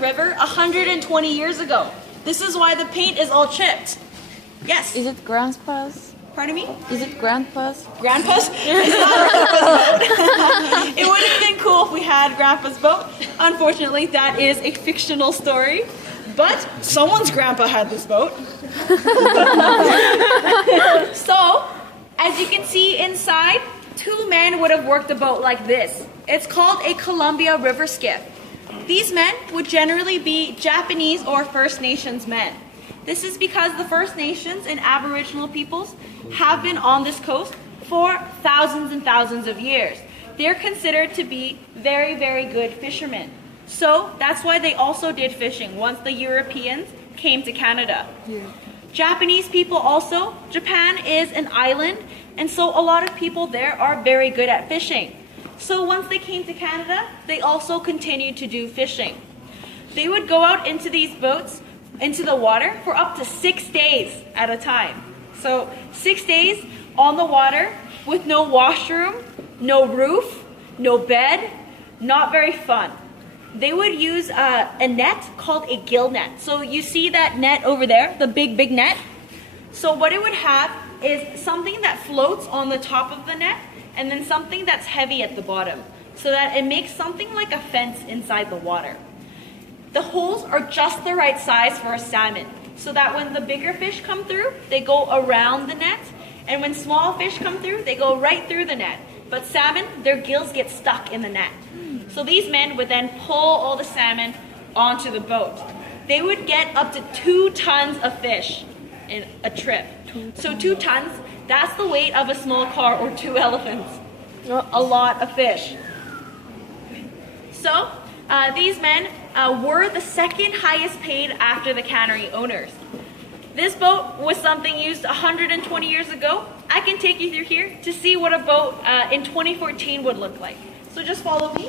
River 120 years ago. This is why the paint is all chipped. Yes. Is it Grandpa's? Pardon me? Is it Grandpa's? Grandpa's? It's not Grandpa's boat. It would have been cool if we had Grandpa's boat. Unfortunately, that is a fictional story. But someone's grandpa had this boat. So, as you can see inside, two men would have worked the boat like this. It's called a Columbia River skiff. These men would generally be Japanese or First Nations men. This is because the First Nations and Aboriginal peoples have been on this coast for thousands and thousands of years. They're considered to be very, very good fishermen. So that's why they also did fishing once the Europeans came to Canada. Yeah. Japanese people also, Japan is an island, and so a lot of people there are very good at fishing. So once they came to Canada, they also continued to do fishing. They would go out into these boats, into the water, for up to 6 days at a time. So 6 days on the water with no washroom, no roof, no bed, not very fun. They would use a net called a gill net. So you see that net over there, the big net? So what it would have is something that floats on the top of the net and then something that's heavy at the bottom, so that it makes something like a fence inside the water. The holes are just the right size for a salmon, so that when the bigger fish come through, they go around the net, and when small fish come through, they go right through the net. But salmon, their gills get stuck in the net. So these men would then pull all the salmon onto the boat. They would get up to 2 tons of fish in a trip. So 2 tons, that's the weight of a small car or 2 elephants. A lot of fish. So these men were the second highest paid after the cannery owners. This boat was something used 120 years ago. I can take you through here to see what a boat in 2014 would look like. So just follow me.